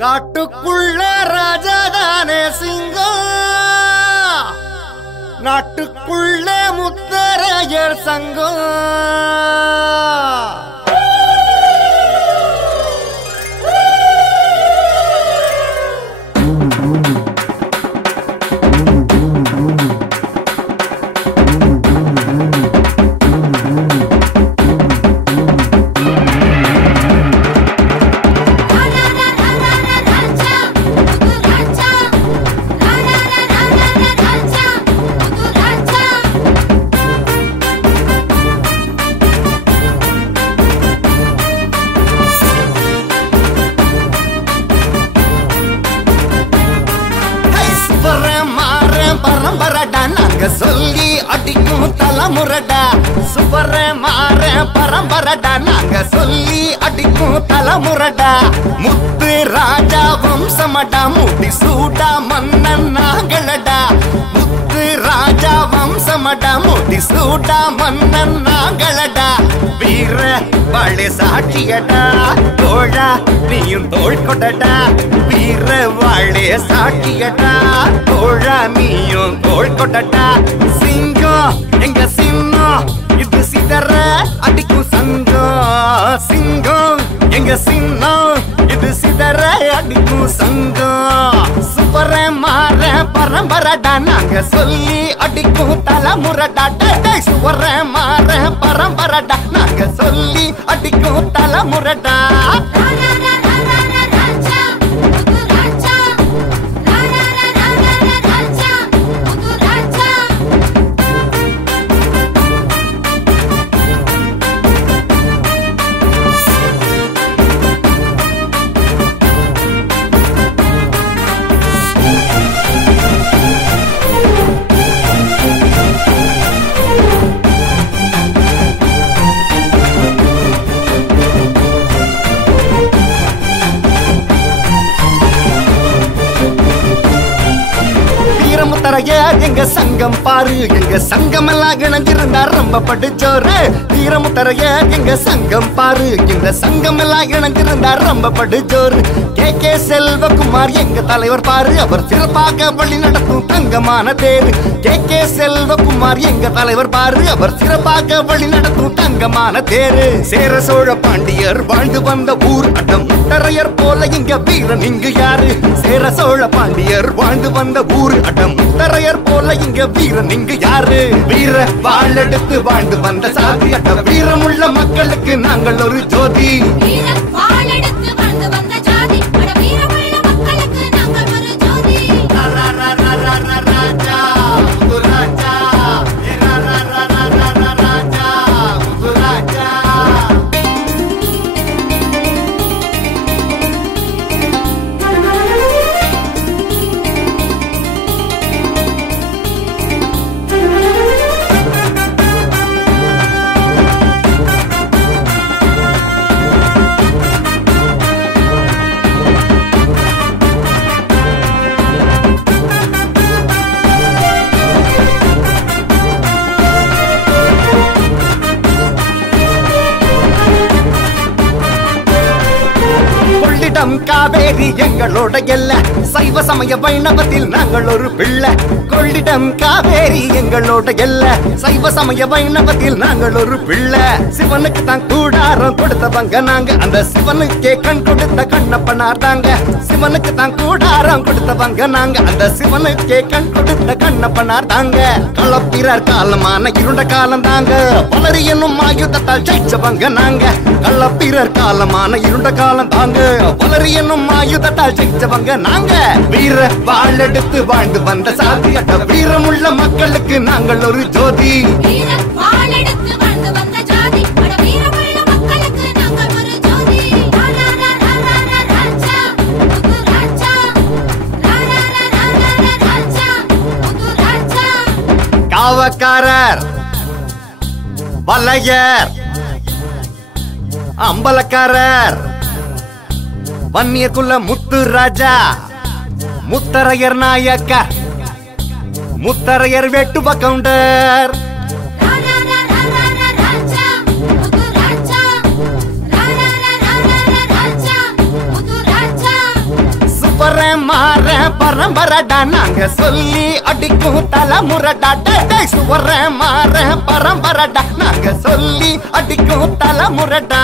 காட்டுக்குள்ள ராஜாதானே சிங்கம். நாட்டுக்குள்ள முத்தரையர் சங்கம். பரம்பரடா நாங்க சொல்லி அடிக்கும் தலைமுறடா சுப்பரேன் மாறேன் பரம்பரடா நாங்க சொல்லி அடிக்கும் தலைமுறடா முத்து ராஜா வம்சமடா முடி சூடா மன்னன் நாங்களடா வம்சமடா சூட்டா மன்னன் நாங்களடா. வீர வாழை சாட்சியடா. தோழா நீயும் தோல் கொடடா வீர வாழை சாட்சியடா. தோழா நீயும் தோல் கொடடா சிங்கம் எங்க சின்னம் இது சிதற அடிக்கும் சங்கம். சிங்கம் எங்க சின்னம்? பரம்பரடா நாங்க சொல்லி அடிக்கும் தலைமுறடா சுவர மாற பரம்பரடா நாங்க சொல்லி அடிக்கும் தலைமுறடா வீரமுத்தரைய எங்க சங்கம் பாரு. எங்க சங்கம் எல்லாம் இணைஞ்சிருந்தா ரொம்ப படிச்சோரு. வீரமுத்தரைய எங்க சங்கம் பாரு. எங்க சங்கம் எல்லாம் இணைஞ்சிருந்தா ரொம்ப படிச்சோரு. கே. கே. செல்வகுமார் எங்க தலைவர் பாரு. அவர் சிறப்பாக வழி நடத்தும் தங்கமான தேர். கே. கே. செல்வகுமார் எங்க தலைவர் பாரு. அவர் சிறப்பாக வழி நடத்தும் தங்கமான தேரு. சேர சோழ பாண்டியர் வாழ்ந்து வந்த ஊர் அடம். முத்தரையர் போல இங்க வீரன் இங்கு யாரு? சேர சோழ பாண்டியர் வாழ்ந்து வந்த ஊர் அடம். முத்தரையர் போல இங்க வீரன் இங்க யாரு? வீர வாழ் எடுத்து வாழ்ந்து வந்த சாதி அட வீரமுள்ள மக்களுக்கு நாங்கள் ஒரு ஜோதி. கொள்ளிடம் காவேரி எங்களோட எல்ல. சைவ சமய வைணவத்தில் நாங்கள் ஒரு பிள்ளை. கொள்ளிடம் காவேரி எங்களோட எல்ல. சைவ சமய வைணவத்தில் நாங்கள் ஒரு பிள்ளை. சிவனுக்கு தான் கூடாரம் கொடுத்தவங்க நாங்க. அந்த சிவனுக்கே கண் கொடுத்த கண்ணப்பனார் தாங்க. சிவனுக்கு தான் கூடாரம் கொடுத்தவங்க நாங்க. அந்த சிவனுக்கே கண் கொடுத்த கண்ணப்பனார் தாங்க. களப்பிறர் காலமான இருண்ட காலம் தாங்க. பலரி என்னும் ஆயுதத்தால் ஜெயிச்சவங்க நாங்க. களப்பிறர் காலமான இருண்ட காலம் தாங்க. பலரி என்னும் ஆயுதத்தால் ஜெயிச்சவங்க நாங்க வீர வாழெடுத்து வாழ்ந்து வந்த சாதி வீரமுள்ள மக்களுக்கு நாங்கள் ஒரு ஜோதி காவக்காரர் வலையர் அம்பலக்காரர் வன்னியக்குள்ள முத்து ராஜா. முத்தரையர் நாயக்கர். முத்தரையர் வெட்டுப கவுண்டர். சுவர மாற பரம்பரடா நாங்க சொல்லி அடிக்கும் தலைமுறடா டேய், சுவர மாற பரம்பரடா நாங்க சொல்லி அடிக்கும் தலைமுறடா